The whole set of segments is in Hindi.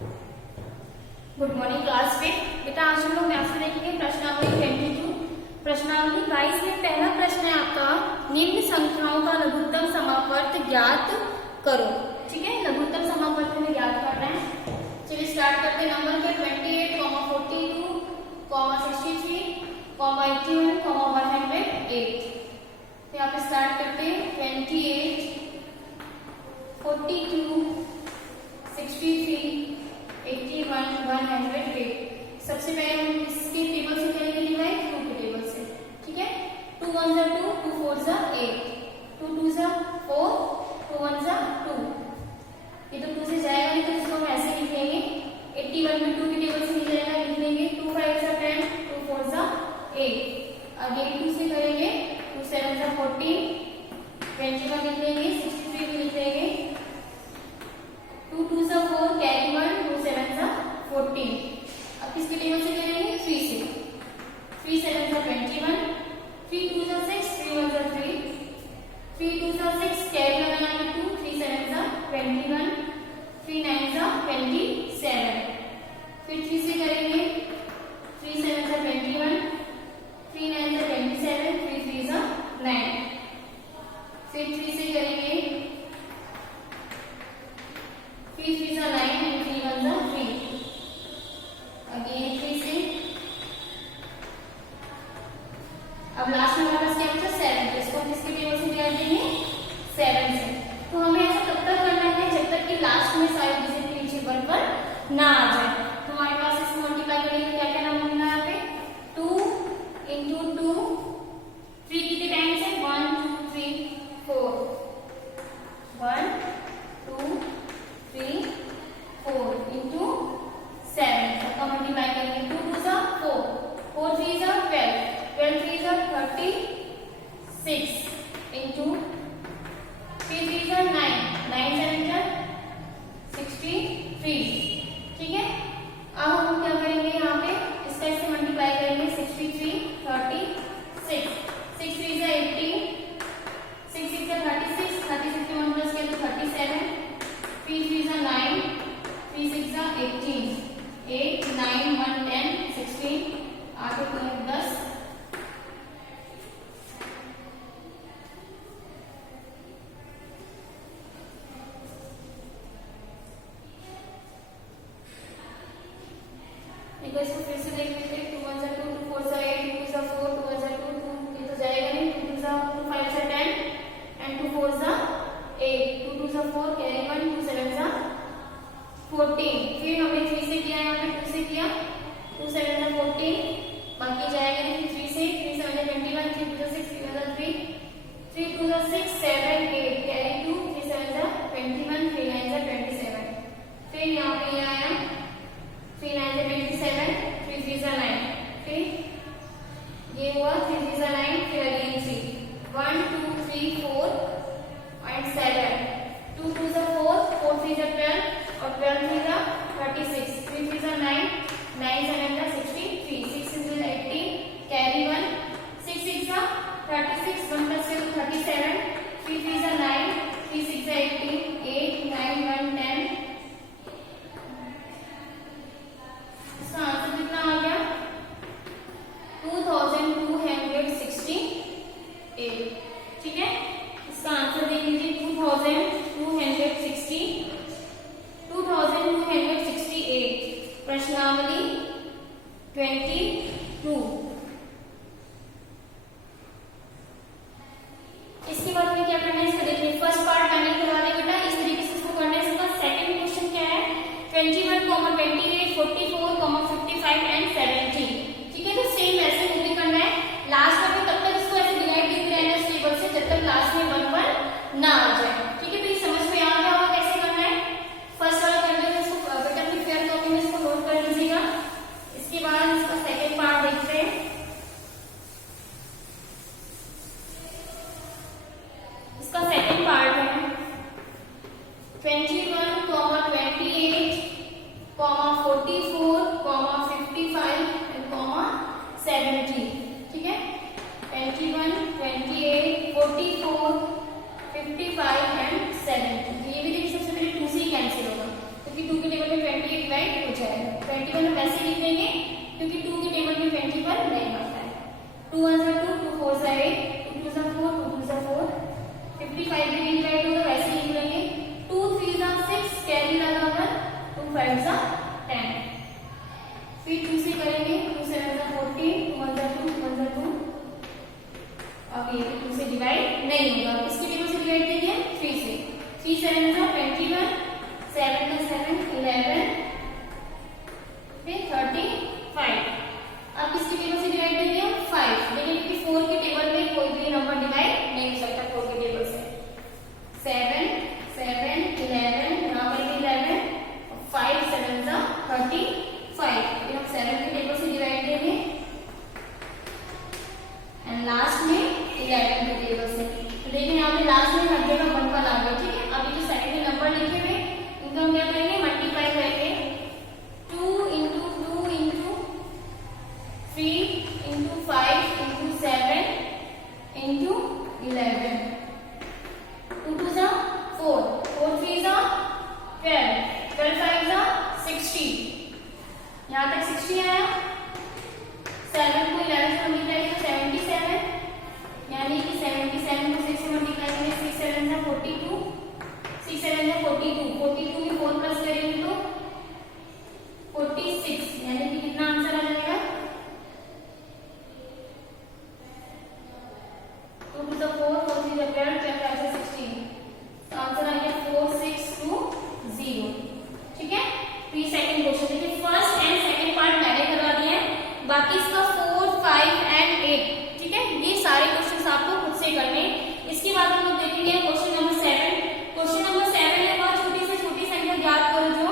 गुड मॉर्निंग क्लास में। बेटा आज हम लोग मैथ्स में देखेंगे प्रश्नावली 22। प्रश्नावली 22 में पहला प्रश्न है आपका, निम्न संख्याओं का लघुत्तम समापवर्त ज्ञात करो। ठीक है, लघुत्तम समापवर्त में ज्ञात करना है। चलिए स्टार्ट करते हैं। नंबर के 28, 42, 63, 81, 108। तो यहाँ पे स्टार्ट करते हैं। 28, 42, 63, 81, 108। सबसे पहले हम इसके टेबल से करेंगे डिवाइड, 2 के टेबल से। ठीक है, 2 1 जा 2, 2 4 जा 8, 2 2 जा 4, 2 1 जा 2। ये तो 2 से जाएगा नहीं, तो इसको हम ऐसे लिख लेंगे। 81 में 2 के टेबल से नहीं जाएगा, लिख लेंगे 2 5 जा 10, 2 4 जा 8। अगेन 2 से करेंगे, 2 7 जा 14, 21 लिख लेंगे, 63 भी लिख लेंगे, 2 2 जा 4, कैरी 1, 2 7 जा 14। अब किसके टेबल से करेंगे? 3 से। 3 7 जा 21, 3 2 जा 6, 3 1 जा 3, 3 2 जा 6, कैरी 1 लगाएंगे 2, 3 7 जा 21, 3 9 जा 27। फिर 3 से करेंगे, 3 7 जा 21, 3 9 जा 27, 3 3 जा 9। फिर 3 से करेंगे, 3 3 जा 9 and 3 1 जा 3। अगेन 3 से। अब लास्ट में हमारे पास क्या बचा? 7। तो इसको किसके टेबल से डिवाइड देंगे? 7 से। तो हमें ऐसा तब तक करना है जब तक कि लास्ट में सारे डिजिट के नीचे 1 1 ना आ जाए। तो हमारे पास इसको मल्टीप्लाई करेंगे, क्या क्या नाम होगा यहाँ पे? 2 into 2, 3 कितने टाइम्स है? 1 2 3 4, 1 2 3 4 into 7। सबका मल्टीप्लाई करेंगे। 2 2 जा 4, 4 3 जा 12, 12 3 जा 36 into 3 3 जा 9, 9 7 जा 63। ठीक है, अब हम क्या करेंगे? यहाँ पे इसका इससे मल्टीप्लाई करेंगे। 63 36, 6 3 जा 18, 6 6 जा 36, 36 में 1 प्लस किया तो 37, 3 3 जा 9, 3 6 जा 18, 8 9 1 10 16, आगे 10। इसको फिर से देख लेते हैं। 2 1 जा 2, 2 4 जा 8, 2 2 जा 4, 2 1 जा 2, 2 ये तो जाएगा नहीं। 2 2 जा 2 5 जा 10 and 2 4 जा 8, 2 2 जा 4, कैरी 1, 2 7 जा 14। फिर हमने 3 से किया, यहाँ पे 2 से किया, 2 7 जा 14, बाकी जाएगा नहीं। 3 से 3 7 जा 21, 3 2 जा 6, 3 1 जा 3, 3 2 जा 6 7 8, कैरी 2, 3 7 जा 21, 3 9 जा 27। फिर यहाँ पे ये आया 3 9 जा 27, 3 3 जा 9, फिर ये हुआ 3 3 जा 9, फिर अगेन 3, 1 2 3 4 and 7, 2 2 जा 4, 4 3 जा 12 और 12 3 जा 36, 3 3 जा 9, 9 7 जा 63, 6 6 जा 18, कैरी 1, 6 6 जा 36, 1 प्लस 2 37, 3 3 जा 9, 3 6 जा 18, 8 9 1 10। इसका आंसर कितना आ गया? 2268। ठीक है, इसका आंसर देख लीजिए। 2268 प्रश्नावली 22। इसके बाद में क्या करना है? इसका देखिए, फर्स्ट पार्ट मैंने करवा दिया बेटा, इस तरीके से इसको करना है। इसका सेकंड क्वेश्चन क्या है? 21, 28, 44, 55 एंड 70। ठीक है, तो सेम ऐसे वो भी करना है। लास्ट में तब तक इसको ऐसे डिवाइड करते रहना है टेबल से जब तक लास्ट में 1 1 ना आ जाए। ठीक है, तो ये समझ में आ गया होगा कैसे करना है। फर्स्ट वाला करने में इसको बेटा अपनी फेयर कॉपी में इसको नोट कर लीजिएगा। इसके बाद इसका सेकंड पार्ट देखते हैं। इसका सेकंड पार्ट है 21, 28, 44, 55 and 70। ठीक है, 21, 28, 44, 55 and 70। ये भी देखिए सबसे पहले 2 से ही कैंसिल होगा क्योंकि 2 के टेबल में 28 फाइव सा 10। फिर 2 से करेंगे, 2 7 सा 14, 2 1 सा 2, 1 सा 2। अब ये 2 से डिवाइड नहीं होगा, किसके टेबल से डिवाइड देंगे? 3 से। 3 7 सा 21, 7 का 7 11, फिर 35। अब किसके टेबल से डिवाइड देंगे? 5। लेकिन क्योंकि 4 के टेबल में कोई भी नंबर डिवाइड नहीं हो सकता 4 के टेबल से। 7 7 11, यहाँ पर भी 11, 5 7 सा 35। फिर हम 7 के टेबल से डिवाइड देंगे एंड लास्ट में 11 के टेबल से। तो देखिए यहाँ पे लास्ट में हर जगह 1 का आ गया, ठीक है। अभी जो साइड में नंबर लिखे हुए इनको हम क्या करेंगे? मल्टीप्लाई करेंगे। 2 into 2 into 3 into 5 into 7 into 11। 2 2 सा 4, 4 3 सा 12, 12 5 सा 60। यहाँ तक 60 आया। 7 को 11 से मल्टीप्लाई करें 77, यानी कि 77 को 6 से मल्टीप्लाई करें 6 7 सा 42, 6 7 सा 42, 42 में 4 प्लस करेंगे तो 46, यानी कि कितना आंसर आ जाएगा? 2 to the 4, 4 to the 12, 12 5 से 16। तो आंसर आ गया 4620, ठीक है। तो ये सेकंड क्वेश्चन। देखिए फर्स्ट एंड सेकंड पार्ट मैंने करवा दिए हैं, बाकी इसका 4 5 एंड 8, ठीक है। ये सारे क्वेश्चंस आपको खुद से करने हैं। इसके बाद हम लोग देखेंगे क्वेश्चन नंबर 7। क्वेश्चन नंबर 7 में बहुत छोटी से छोटी संख्या ज्ञात करो जो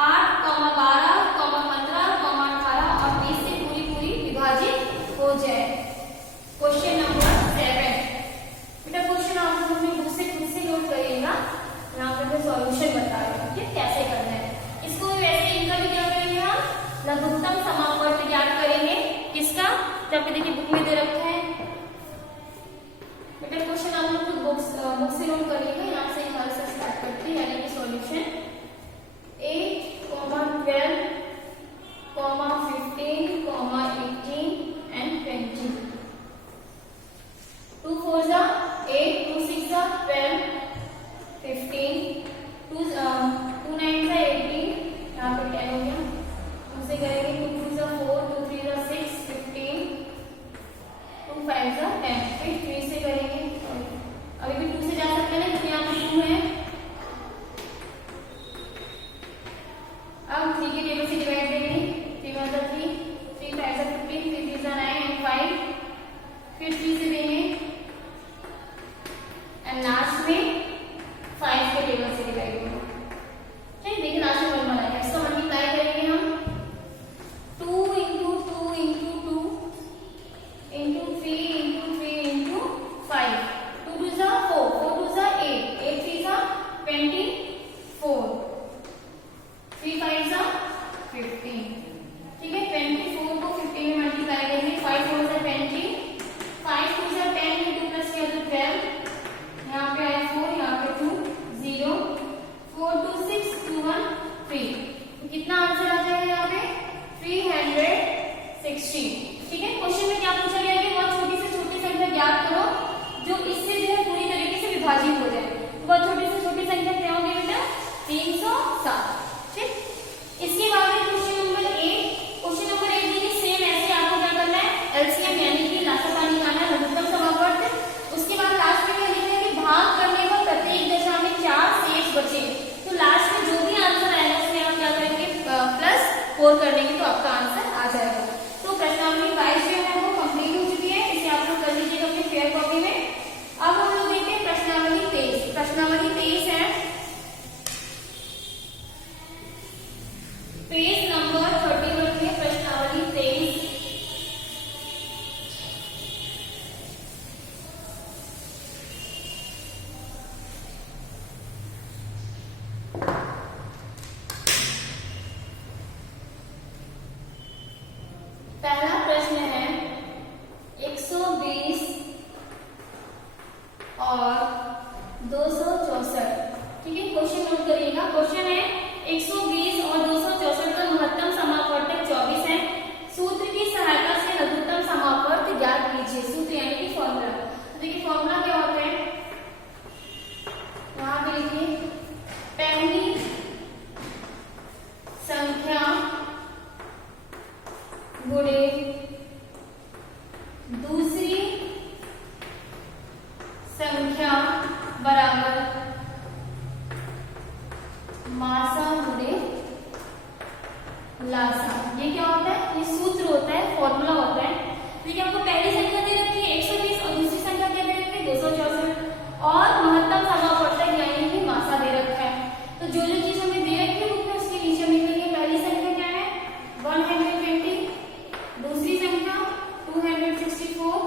8, 12, 15, 18 और 20 से पूरी पूरी विभाजित हो जाए। Question number 7। बेटा क्वेश्चन आप लोग अपने बुक से खुद से नोट करिएगा, यहाँ पर मैं सॉल्यूशन बता रही हूँ, ठीक, कैसे करना है इसको। वैसे इनका भी क्या करेंगे हम? लघुत्तम समापवर्त ज्ञात करेंगे। किसका? जब पे देखिए बुक में दे रखा है। बेटा क्वेश्चन आप लोग खुद बुक से नोट करिएगा। यहाँ से यहाँ से स्टार्ट करते हैं, यानी कि सॉल्यूशन 8, 12, 15, 18 एंड 20। 2 4 सा 8, 2 6 सा 12, 15, 2 9 सा 18, यहाँ पर 10 हो गया। 2 से करेंगे 2 2 सा 4, 2 3 सा 6, 15, 2 5 सा 10। फिर 3 से करेंगे, अभी भी 2 से जा सकते हैं क्योंकि यहाँ पे 2 है। अब 3 के टेबल से डिवाइड देंगे। 3 1 सा 3, 3 5 सा 15, 3 3 सा 9 एंड 5। फिर 3 से देंगे एंड लास्ट में 5 के टेबल से डिवाइड होगा, ठीक। देखिए लास्ट में 1 आएगा, इसको मल्टीप्लाई करेंगे हम। 2 into 2 into 2 into 3 into 3 into 5। 2 2 सा 4, 4 2 सा 8, 8 3 सा 24, 3 5 सा 15, ठीक है। 24 को 15 में मल्टीप्लाई करेंगे। 5 4 सा 20, 5 2 सा 10 में 2 प्लस किया तो 12, यहाँ पे आया 4, यहाँ पे 2 0, 4 2 6 2 1 3। तो कितना आंसर आ जाएगा यहाँ पे? 360, ठीक है। क्वेश्चन में क्या पूछा गया है कि बहुत छोटी से छोटी संख्या ज्ञात करो जो इससे जो है पूरी तरीके से विभाजित हो जाए। तो बहुत छोटी से छोटी संख्या क्या होगी बेटा? 307, ठीक। इसके बाद में क्वेश्चन नंबर 8। क्वेश्चन नंबर 8 देखिए सेम ऐसे आपको क्या करना है? एलसीएम यानी कि लासापा निकालना है, लघुत्तम समापवर्त। उसके बाद लास्ट में क्या लिखना है कि भाग करने पर प्रत्येक दशा में 4 शेष बचे। तो लास्ट में जो भी आंसर आएगा उसमें आप क्या करेंगे? +4 कर लेंगे तो आपका आंसर आ जाएगा। तो प्रश्नावली 22 जो है वो कंप्लीट हो चुकी है, इसे आप लोग कर लीजिएगा अपनी फेयर कॉपी में। अब हम लोग देखते हैं प्रश्नावली 23। प्रश्नावली 23 है पेज नंबर 31 में। प्रश्नावली 23 पहला प्रश्न है 120 और 264, ठीक है। क्वेश्चन नोट करिएगा। क्वेश्चन है 120 और 264 का मासा गुणे लासा। ये क्या होता है? ये सूत्र होता है, फॉर्मूला होता है। देखिए आपको पहली संख्या दे रखी है 120 और दूसरी संख्या क्या दे रखी है 264 और महत्तम समापवर्तक यानी कि मासा दे रखा है। तो जो जो चीज हमें दे रखी है उसके नीचे हम लिखेंगे। पहली संख्या क्या है 120, दूसरी संख्या 264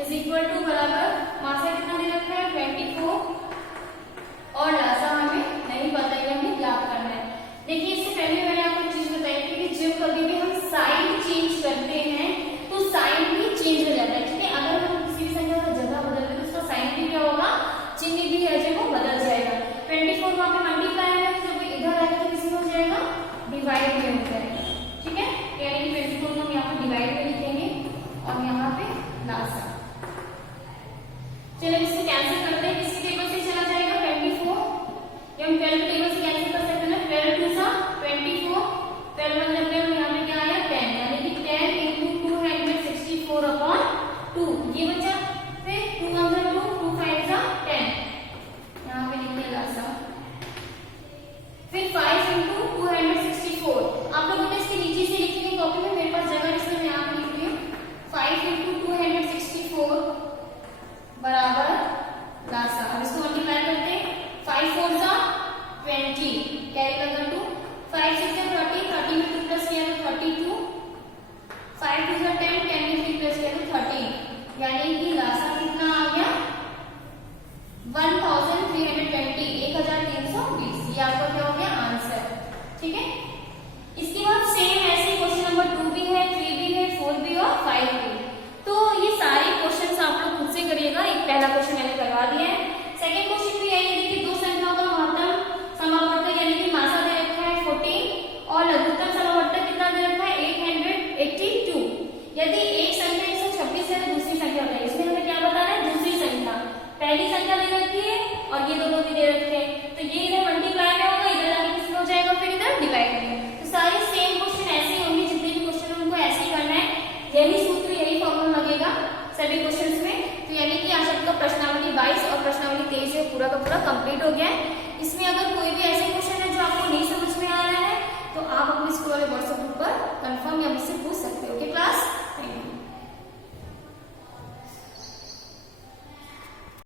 इज इक्वल टू बराबर मासा कितना दे रखा है 24 और लासा हमें नहीं पता, ये हमें ज्ञात करना है। देखिए इससे पहले मैंने आपको चीज बताई थी कि जब कभी भी हम साइन चेंज करते हैं तो साइन भी चेंज हो जाता है, ठीक है। अगर हम किसी भी संख्या का जगह बदल दें तो उसका साइन भी क्या होगा, चिन्ह भी है जो वो बदल जाएगा। 24 वहां पे मल्टीप्लाई है तो जब इधर आएगा तो किसी हो जाएगा डिवाइड में हो जाएगा, ठीक है। यानी कि 24 को हम यहाँ पे डिवाइड में लिखेंगे और यहाँ पे लासा। चलिए इसको कैंसिल करते हैं, किसी टेबल से चला जाएगा 24, ये हम 12 टेबल से कैंसिल कर सकते हैं। 12 2 सा 24, 12 मतलब यहाँ पे क्या आया 10, यानी कि 10 into 264/2 ये बचा। फिर 2 1 जा 2, 2 5 जा 10, यहाँ पे लिखिए लासा। फिर 5 into 264, आप लोग बेटा इसके नीचे से लिखेंगे कॉपी में, मेरे पास जगह इसमें मैं यहाँ पे लिख रही हूँ। 5 into 264 बराबर लासा। अब इसको मल्टीप्लाई करते हैं, 5 4 जा 20, कैरी लगा 2, 5 6 जा 30, 30 में 2 प्लस किया तो 32, 5 2 जा 10, 10 में 3 प्लस किया तो 13, यानी कि लासा कितना आ गया 1320, 1320। ये आपका क्या हो गया आंसर, ठीक है। इसके बाद सेम ऐसे क्वेश्चन नंबर 2 भी है, 3 भी है, 4 भी और 5 भी। तो ये सारे क्वेश्चंस आप लोग खुद से करिएगा। एक पहला क्वेश्चन मैंने करवा दिया है, सेकंड क्वेश्चन भी यही है कि दो संख्याओं का महत्तम समापवर्तक यानी कि मासा दे रखा है 14 और लघुत्तम समापवर्तक कितना दे रखा है 882। यदि एक संख्या 126 है तो दूसरी संख्या बताइए। इसमें हमें क्या बताना है, दूसरी संख्या। पहली संख्या दे रखी है और ये दोनों भी दे रखे हैं, तो ये इधर मल्टीप्लाई में होगा, इधर आके किसमें हो जाएगा, फिर इधर डिवाइड में। तो सारे सेम क्वेश्चन ऐसे ही होंगे, जितने भी क्वेश्चन है उनको ऐसे ही करना है, यही सूत्र यही फॉर्मूला लगेगा सभी क्वेश्चंस में। तो यानी कि आज आपका प्रश्नावली 22 और प्रश्नावली 23 जो पूरा का पूरा कंप्लीट हो गया है। इसमें अगर कोई भी ऐसे क्वेश्चन है जो आपको नहीं समझ में आ रहा है तो आप अपने स्कूल वाले व्हाट्सएप ग्रुप पर कंफर्म या मुझसे पूछ सकते हैं।